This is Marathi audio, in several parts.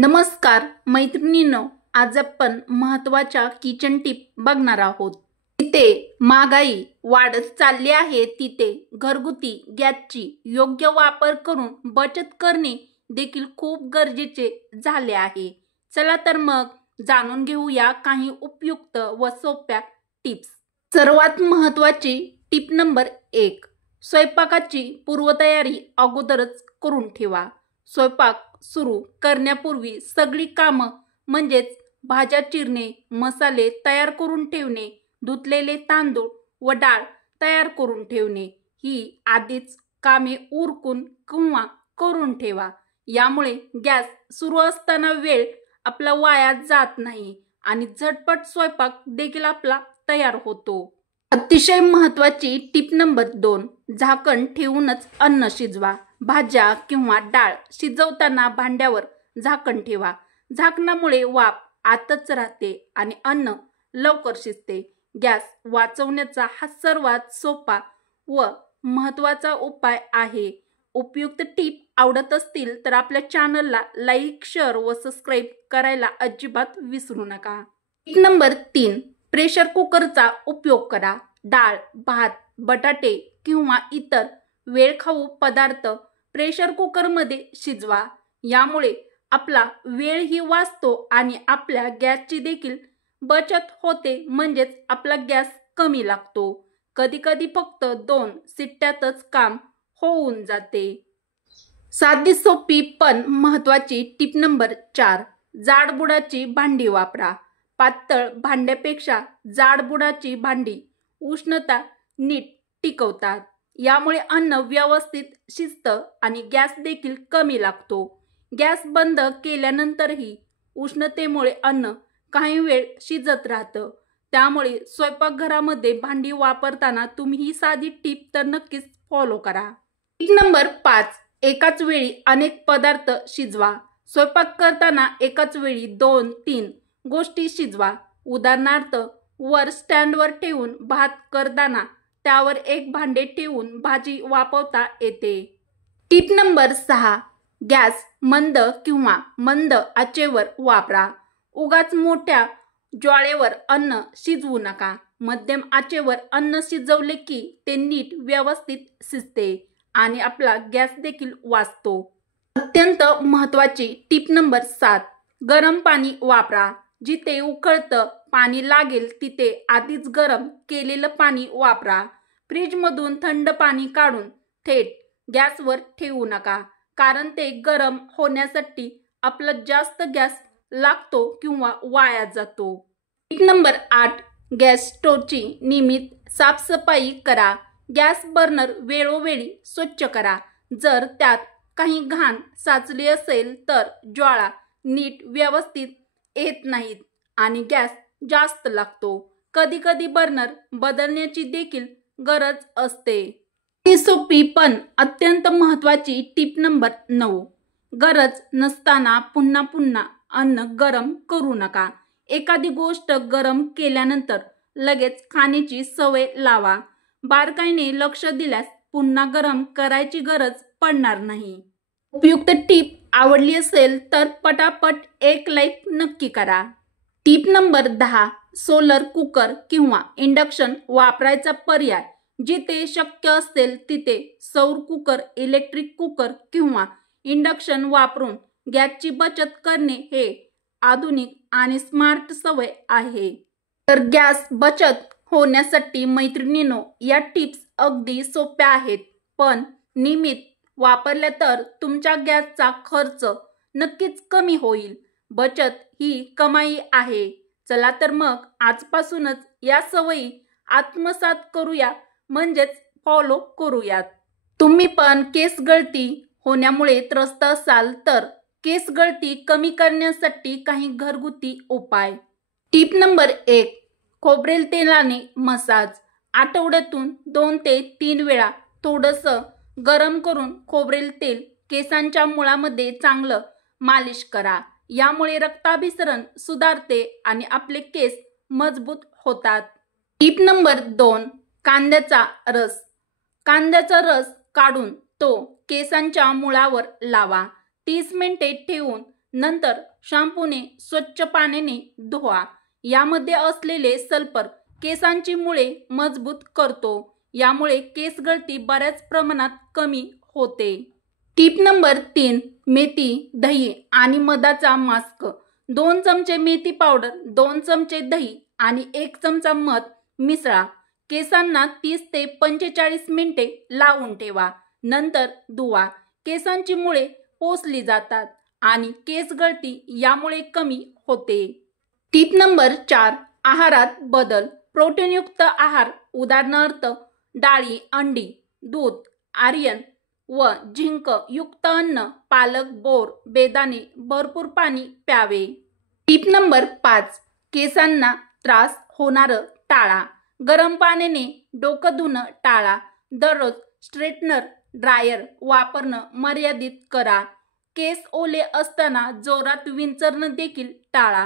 नमस्कार मैत्रिणींनो, आज आपण महत्त्वाच्या किचन टिप बघणार आहोत। तिथे महागाई वाढत चालली आहे, तिथे घरगुती गॅसची योग्य वापर करून बचत करणे देखील खूप गरजेचे झाले आहे। चला तर मग जाणून घेऊया काही उपयुक्त व सोप्या टिप्स। सर्वात महत्त्वाची टिप नंबर 1, स्वयंपाकाची पूर्वतयारी अगोदरच करून ठेवा। स्वयंपाक सुरू करण्यापूर्वी सगळी कामं म्हणजेच भाज्या चिरणे, मसाले तयार करून ठेवणे, धुतलेले तांदूळ व डाळ तयार करून ठेवणे ही आधीच कामे उरकून किंवा करून ठेवा। यामुळे गॅस सुरू असताना वेळ आपला वाया जात नाही आणि झटपट स्वयंपाक देखील आपला तयार होतो। अतिशय महत्त्वाची टिप नंबर 2, झाकण ठेवूनच अन्न शिजवा। भाज्या किंवा डाळ शिजवताना भांड्यावर झाकण ठेवा। झाकणामुळे वाफ आतच राहते आणि अन्न लवकर शिजते। गॅस वाचवण्याचा हा सर्वात सोपा व महत्त्वाचा उपाय आहे। उपयुक्त टिप आवडत असतील तर आपल्या चॅनलला लाईक, शेअर व सबस्क्राईब करायला अजिबात विसरू नका। टिप नंबर 3, प्रेशर कुकरचा उपयोग करा। डाळ, भात, बटाटे किंवा इतर वेळखाऊ पदार्थ प्रेशर कुकरमध्ये शिजवा। यामुळे आपला वेळही वाचतो आणि आपल्या गॅसची देखील बचत होते, म्हणजेच आपला गॅस कमी लागतो। कधी कधी फक्त 2 शिट्ट्यातच काम होऊन जाते। साधी सोपी पण महत्त्वाची टिप नंबर 4, जाडबुडाची भांडी वापरा। पातळ भांड्यापेक्षा जाडबुडाची भांडी उष्णता नीट टिकवतात। यामुळे अन्न व्यवस्थित शिजतं आणि गॅस देखील कमी लागतो। गॅस बंद केल्यानंतरही उष्णतेमुळे अन्न काही वेळ शिजत राहतं। त्यामुळे स्वयंपाकघरामध्ये भांडी वापरताना तुम्ही ही साधी टिप तर नक्कीच फॉलो करा। टिप नंबर 5, एकाच वेळी अनेक पदार्थ शिजवा। स्वयंपाक करताना एकाच वेळी 2-3 गोष्टी शिजवा। उदाहरणार्थ, वर स्टँडवर ठेवून भात करताना त्यावर एक भांडे ठेवून भाजी वापरता येते। टिप नंबर 6, गॅस मंद किंवा मंद आचेवर वापरा। उगाच मोठ्या ज्वाळेवर अन्न शिजवू नका। मध्यम आचेवर अन्न शिजवले की ते नीट व्यवस्थित शिजते आणि आपला गॅस देखील वाचतो। अत्यंत महत्त्वाची टिप नंबर 7, गरम पाणी वापरा। जिथे उकळतं पाणी लागेल तिथे आधीच गरम केलेलं पाणी वापरा। फ्रीजमधून थंड पाणी काढून थेट गॅसवर ठेवू नका, कारण ते गरम होण्यासाठी आपला जास्त गॅस लागतो किंवा वाया जातो। टिप नंबर 8, गॅस स्टोव्हची नियमित साफसफाई करा। गॅस बर्नर वेळोवेळी स्वच्छ करा। जर त्यात काही घाण साचली असेल तर ज्वाळा नीट व्यवस्थित येत नाहीत आणि गॅस जास्त लागतो। कधी कधी बर्नर बदलण्याची देखील गरज असते। ही सोपी पण अत्यंत महत्त्वाची टिप नंबर 9, गरज नसताना पुन्हा पुन्हा अन्न गरम करू नका। एखादी गोष्ट गरम केल्यानंतर लगेच खाण्याची सवय लावा। बारकाईने लक्ष दिल्यास पुन्हा गरम करायची गरज पडणार नाही। उपयुक्त टिप आवडली असेल तर पटापट एक लाईक नक्की करा। टिप नंबर 10, सोलर कुकर किंवा इंडक्शन वापरायचा पर्याय। जिथे शक्य असेल तिथे सौर कुकर, इलेक्ट्रिक कुकर किंवा इंडक्शन वापरून गॅसची बचत करणे हे आधुनिक आणि स्मार्ट सवय आहे। तर गॅस बचत होण्यासाठी मैत्रिणींनो, या टिप्स अगदी सोप्या आहेत, पण नियमित वापरल्या तर तुमच्या गॅसचा खर्च नक्कीच कमी होईल। बचत ही कमाई आहे। चला तर मग आजपासूनच या सवयी आत्मसात करूया, म्हणजेच फॉलो करूयात। तुम्ही पण केस गळती होण्यामुळे त्रस्त असाल तर केस गळती कमी करण्यासाठी काही घरगुती उपाय। टिप नंबर 1, खोबरेल तेलाने मसाज। आठवड्यातून 2 ते 3 वेळा थोडंसं गरम करून खोबरेल तेल केसांच्या मुळामध्ये चांगलं मालिश करा। यामुळे रक्ताभिसरण सुधारते आणि आपले केस मजबूत होतात। टिप नंबर 2, कांद्याचा रस। कांद्याचा रस काढून तो केसांच्या मुळावर लावा। 30 मिनिटे ठेवून नंतर शॅम्पूने स्वच्छ पाण्याने धुवा. यामध्ये असलेले सल्फर केसांची मुळे मजबूत करतो. यामुळे केस गळती बऱ्याच प्रमाणात कमी होते. टिप नंबर 3, मेथी, दही आणि मधाचा मास्क. 2 चमचे मेथी पावडर, 2 चमचे दही आणि 1 चमचा मध मिसळा. केसांना 30 ते 45 मिनिटे लावून ठेवा. नंतर धुवा. केसांची मुळे पोचली जातात आणि केस गळती यामुळे कमी होते. टिप नंबर 4, आहारात बदल. प्रोटीनयुक्त आहार उदाहरणार्थ डाळी, अंडी, दूध, आर्यन व झिंक युक्त अन्न, पालक, बोर, बेदाणे, भरपूर पाणी प्यावे. टिप नंबर 5, केसांना त्रास होणारं टाळा. गरम पाण्याने डोकं धुणं टाळा. दररोज स्ट्रेटनर, ड्रायर वापरणं मर्यादित करा. केस ओले असताना जोरात विंचरणं देखील टाळा.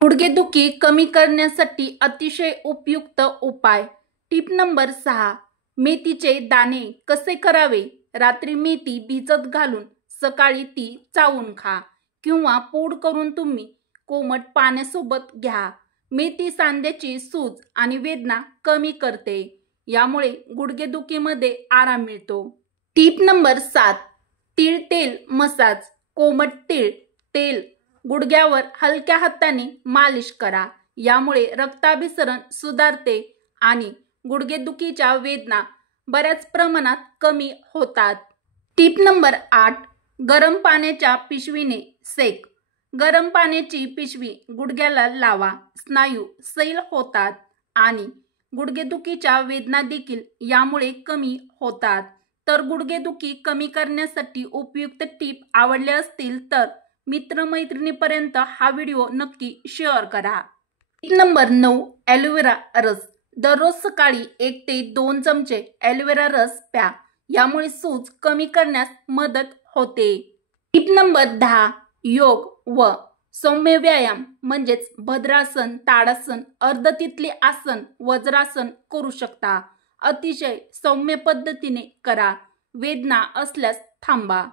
गुडघेदुखी कमी करण्यासाठी अतिशय उपयुक्त उपाय. टिप नंबर 6, मेथीचे दाणे कसे करावे. रात्री मेथी भिजत घालून सकाळी ती चावून खा किंवा पूड करून तुम्ही कोमट पाण्यासोबत घ्या. मेथी सांध्याची सूज आणि वेदना कमी करते. यामुळे गुडघेदुखीमध्ये आराम मिळतो. टिप नंबर 7, तीळ तेल मसाज. कोमट तीळ तेल गुडघ्यावर हलक्या हाताने मालिश करा. यामुळे रक्ताभिसरण सुधारते आणि गुडघेदुखीच्या वेदना बऱ्याच प्रमाणात कमी होतात. टिप नंबर 8, गरम पाण्याच्या पिशवीने सेक. गरम पाण्याची पिशवी गुडघ्याला लावा. स्नायू सैल होतात आणि गुडघेदुखीच्या वेदना देखील यामुळे कमी होतात. तर गुडघेदुखी कमी करण्यासाठी उपयुक्त टिप आवडल्या असतील तर मित्रमैत्रिणीपर्यंत हा व्हिडिओ नक्की शेअर करा. टिप नंबर 9, ॲलोवेरा रस. दररोज सकाळी 1 ते 2 चमचे ॲलोवेरा रस प्या. यामुळे सूज कमी करण्यास मदत होते. टिप नंबर 10, योग व सौम्य व्यायाम म्हणजेच भद्रासन, ताडासन, अर्धतितली आसन, वज्रासन करू शकता. अतिशय सौम्य पद्धतीने करा. वेदना असल्यास थांबा.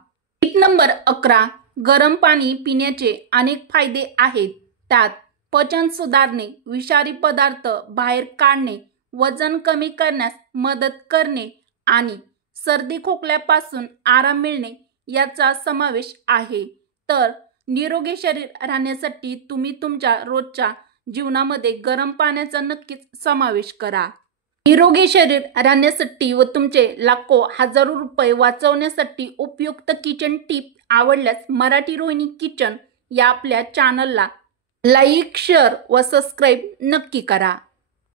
टिप नंबर 11, गरम पाणी पिण्याचे अनेक फायदे आहेत. त्यात पचन सुधारणे, विषारी पदार्थ बाहेर काढणे, वजन कमी करण्यास मदत करणे आणि सर्दी खोकल्यापासून आराम मिळणे याचा समावेश आहे. तर निरोगी शरीर राहण्यासाठी तुम्ही तुमच्या रोजच्या जीवनामध्ये गरम पाण्याचा नक्कीच समावेश करा. निरोगी शरीर राहण्यासाठी व तुमचे लाखो हजारो रुपये वाचवण्यासाठी उपयुक्त किचन टिप आवडल्यास मराठी रोहिणी किचन या आपल्या चॅनलला लाईक, शेअर व सबस्क्राईब नक्की करा.